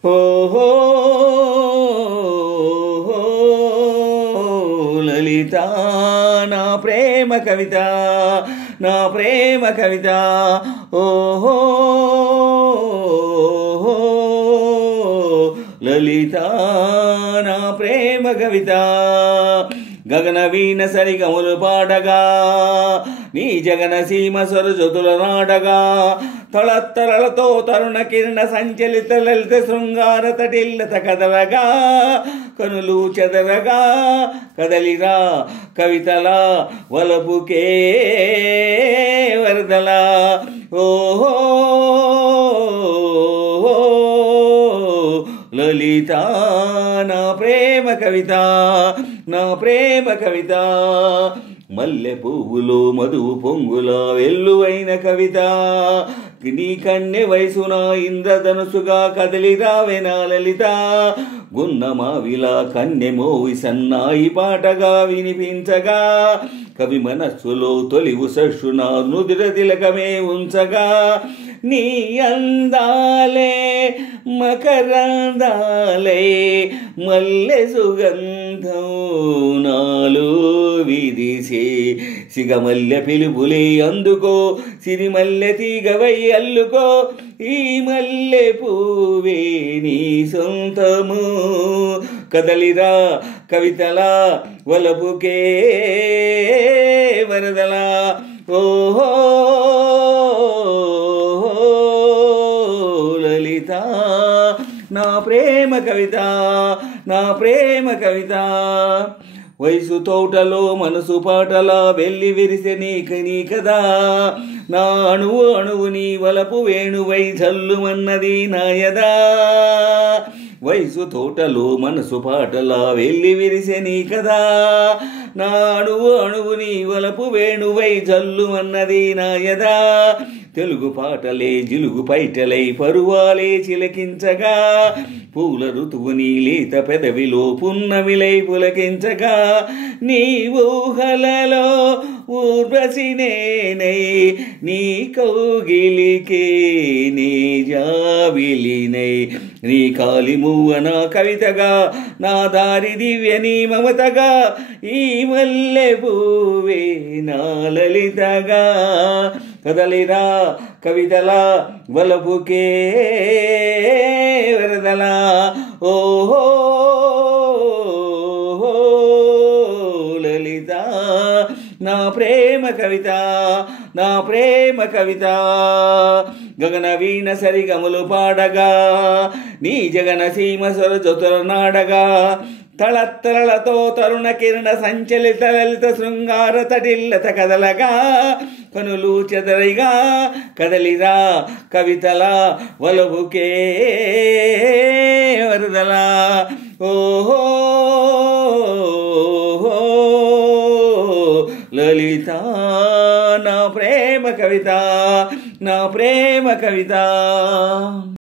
ఓహో లలిత నా ప్రేమ కవిత, నా ప్రేమ కవిత. ఓహో లలిత నా ప్రేమ కవిత. గగన వీణ సరిగములు పాడగా, నీ జగన సీమ సరజతుల నాడగా, తళత్తరలతో తరుణ కిరణ సంచలిత లలిత శృంగార తటిల్లత కదలగా, కనులు చెదరగా కదలిరా కవితలా వలపుకే వరదలా. ఓహో లలిత నా ప్రేమ కవిత, నా ప్రేమ కవిత. మల్లె పువ్వులో మధువు పొంగుల వెల్లువైన కవిత, నీ కన్నె వయసున ఇంద్రధనుసుగా కదిలిరావే నా లలిత. గున్నమావిలా కన్నె మోవి సన్నాయి పాటగా వినిపించగా, కవి మనస్సులో తొలి ఉషస్సున నుదిర తిలకమే ఉంచగా, నీ అందాలే మకరందాలే మల్లె సుగంధం నాలో విదిసే, సిగమల్లె పిలుపులే అందుకో సిరిమల్లె తీగవై అల్లుకో, ఈ మల్లె పువ్వే నీ సొంతము, కదలిరా కవితలా వలపుకే వరదలా. ఓహో లలిత నా ప్రేమ కవిత, నా ప్రేమ కవిత. వయసు తోటలో మనసు పాటలా వెళ్ళి విరిసె నీ కదా, నా అణువు అణువు నీ వలపు వేణువై జల్లుమన్నది నాయదా. వయసు తోటలో మనసు పాటలా వెళ్ళి విరిసె నీ కదా, నా అణువు అణువు నీ వలపు వేణువై జల్లుమన్నది నాయదా. తెలుగు పాటలే జిలుగు పైటలై పరువాలే చిలకించగా, పూల ఋతువు నీ లేత పెదవిలో పున్నమిలై పులకించగా, నీ ఊహలలో ఊర్వశి నేనై నీ కౌగిలికే నీ జాబిలినై, నీ కాలి మువ్వన కవితగా నా దారి దివ్య నీ మమతగా, ఈ మల్లె పువ్వే నా లలితగా, కదలిరా కవితలా వలపుకే వరదలా. ఓహో లలిత నా ప్రేమ కవిత, నా ప్రేమ కవిత. గగన వీణ సరిగములు పాడగా, నీ జగన సీమ సరజతుల నాడగా, తళత్తరలతో తరుణ కిరణ సంచలిత లలిత శృంగార తటిల్లత కదలగా, కనులు చెదరిగా కదలిరా కవితలా వలపుకే వరదలా. ఓహో లలిత నా ప్రేమ కవిత, నా ప్రేమ కవిత.